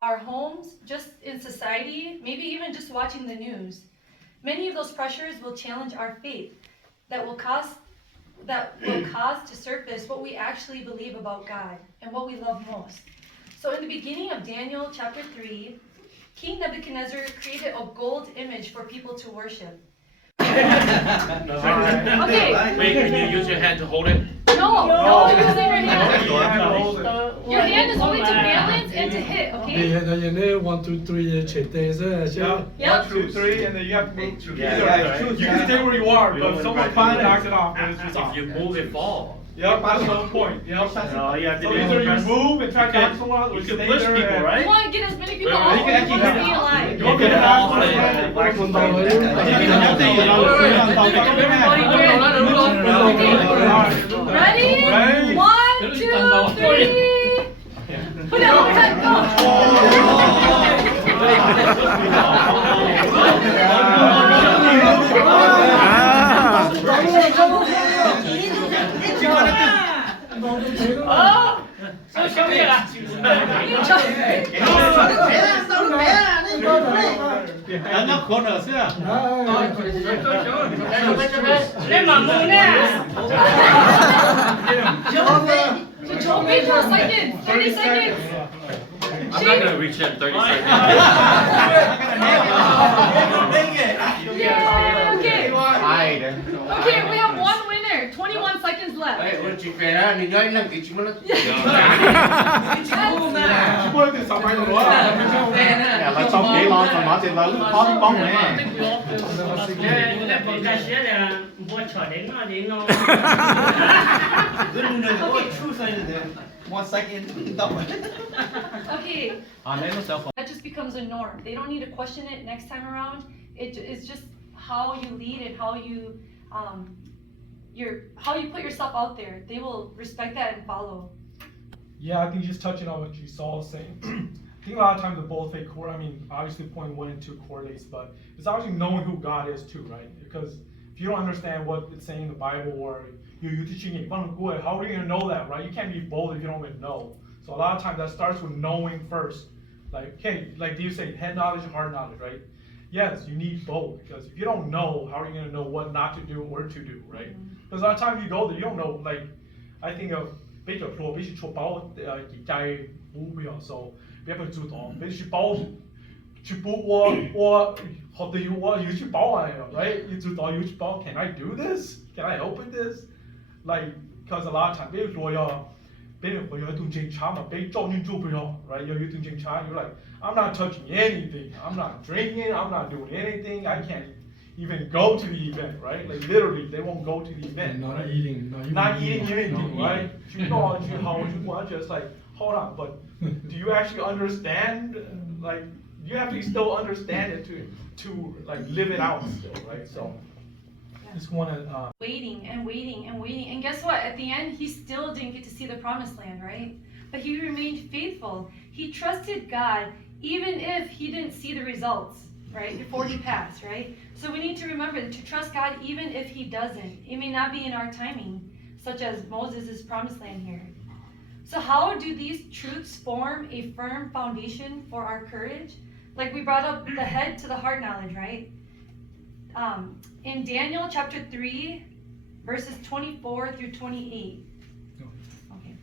our homes, just in society, maybe even just watching the news. Many of those pressures will challenge our faith, that will cause to surface what we actually believe about God and what we love most. So in the beginning of Daniel chapter 3, King Nebuchadnezzar created a gold image for people to worship. Okay. Wait, can you use your hand to hold it? No, using your hand. Your hand is only to balance and to hit, okay? 1, 2, 3 Yep. 1, 2, 3, and then you have to move to Yeah. You can stay where you are, but if someone finally knocks it off, then it's just off. If you move, it falls. Yep, that's the whole point. Yep. No, you have to So be either you press. move and try to knock someone out, or You stay can push there people, and- right? You want to get as many people Wait, out wait, as you you can want to actually be hit alive. You won't get it out. Ready? Ready? 1, 2, 3. Put it overhead, go. Nó khốn ở xưa. Lên mà mù nè. Wait for a second. 30 seconds. I'm not gonna reach it in 30 seconds. Yeah, okay. Hide. Okay, we have one winner. 21 seconds left. Chỉ bơi từ sóng bay rồi đó. Là trong cái lo trong nó thì là lúc khó đi bóng này. Lên một cái xe là mua chở đến nó. 1 second. Okay. That just becomes a norm. They don't need to question it next time around. It's just how you lead and how you put yourself out there. They will respect that and follow. Yeah, I think just touching on what you saw was saying. I think a lot of times the both-faith core, I mean, obviously point 1 and 2 correlates, but it's obviously knowing who God is too, right? Because if you don't understand what it's saying in the Bible or you're teaching it, how are you going to know that, right? You can't be bold if you don't even know. So a lot of times that starts with knowing first. Like, hey, like you say, head knowledge and heart knowledge, right? Yes, you need both, because if you don't know, how are you going to know what not to do or to do, right? Because a lot of times you go there, you don't know, like, I think of 俾着錯，俾住錯包而制補佢啊，so 俾佢做到，俾住包去補我學到我要去包啊，right？要做到要去包 ，Can I do this? Can I open this? Like, because a lot of time 俾佢做呀，俾人會有一段警察嘛，俾裝完做佢啊，right？有一段警察，you're like I'm not touching anything, I'm not drinking, I'm not doing anything, I can't even go to the event, right? Like literally, they won't go to the event. Not right? eating, Not eating anything, right? Just like, hold on, but do you actually understand? Like, you have to still understand it to like live it out still, right? So, just want to. Waiting and waiting and waiting. And guess what? At the end, he still didn't get to see the promised land, right? But he remained faithful. He trusted God even if he didn't see the results, right? Before he passed, right? So we need to remember to trust God even if he doesn't. It may not be in our timing, such as Moses' promised land here. So how do these truths form a firm foundation for our courage? Like we brought up the head to the heart knowledge, right? In Daniel chapter 3, verses 24 through 28. Okay.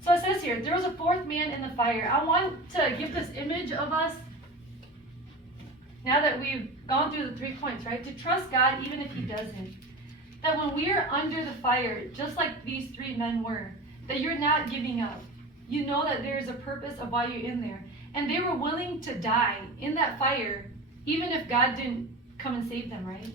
So it says here, there was a fourth man in the fire. I want to give this image of us, now that we've gone through the 3 points, right? To trust God even if he doesn't. That when we are under the fire, just like these 3 men were, that you're not giving up. You know that there is a purpose of why you're in there. And they were willing to die in that fire, even if God didn't come and save them, right?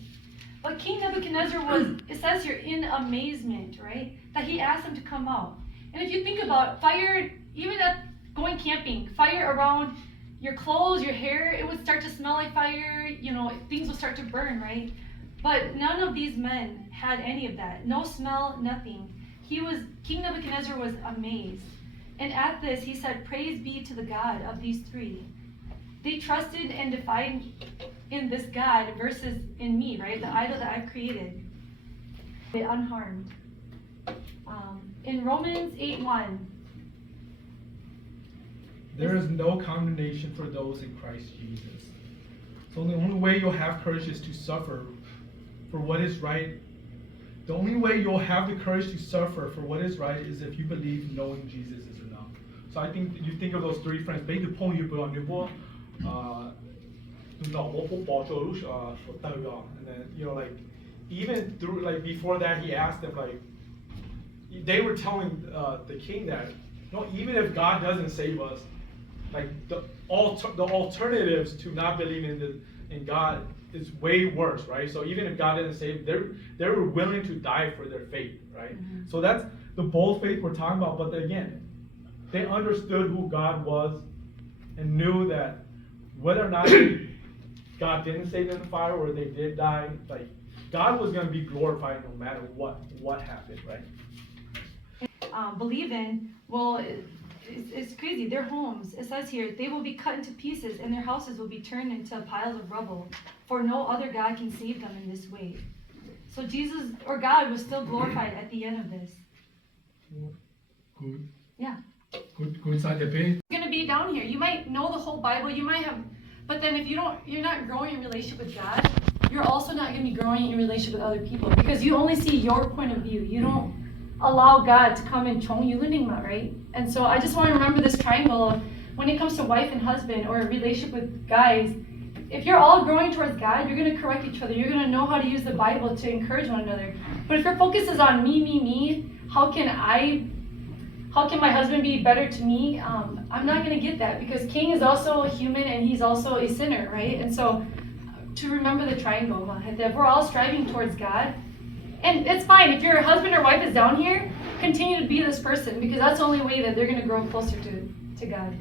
But King Nebuchadnezzar was, it says here, in amazement, right? That he asked them to come out. And if you think about fire, even at going camping, fire around your clothes, your hair, it would start to smell like fire, you know, things would start to burn, right? But none of these men had any of that. No smell, nothing. King Nebuchadnezzar was amazed. And at this, he said, praise be to the God of these 3. They trusted and defied in this God versus in me, right? The idol that I've created. Unharmed. In Romans 8:1, There is no condemnation for those in Christ Jesus. So the only way you'll have courage is to suffer for what is right. The only way you'll have the courage to suffer for what is right is if you believe knowing Jesus is enough. So I think you think of those three friends. 俾條碰要俾我女波，and then like even through like before that he asked them like they were telling the king that even if God doesn't save us, like the alternatives to not believing in God is way worse, right? So even if God didn't save, they were willing to die for their faith, right? Mm-hmm. So that's the bold faith we're talking about. But again, they understood who God was and knew that whether or not God didn't save them in the fire or they did die, like God was going to be glorified no matter what happened, right? Believe in, well, it's crazy. Their homes, it says here, they will be cut into pieces and their houses will be turned into piles of rubble, for no other God can save them in this way. So Jesus, or God, was still glorified at the end of this. Good. Yeah. Good side the page. You're gonna be down here. You might know the whole Bible, you might have, but then if you're not growing in relationship with God, you're also not gonna be growing in relationship with other people, because you only see your point of view. You don't allow God to come and chong you learning, right? And so I just want to remember this triangle of when it comes to wife and husband or a relationship with guys, if you're all growing towards God, you're going to correct each other. You're going to know how to use the Bible to encourage one another. But if your focus is on me, how can my husband be better to me? I'm not going to get that, because King is also a human and he's also a sinner, right? And so to remember the triangle, that we're all striving towards God. And it's fine if your husband or wife is down here, continue to be this person, because that's the only way that they're going to grow closer to God.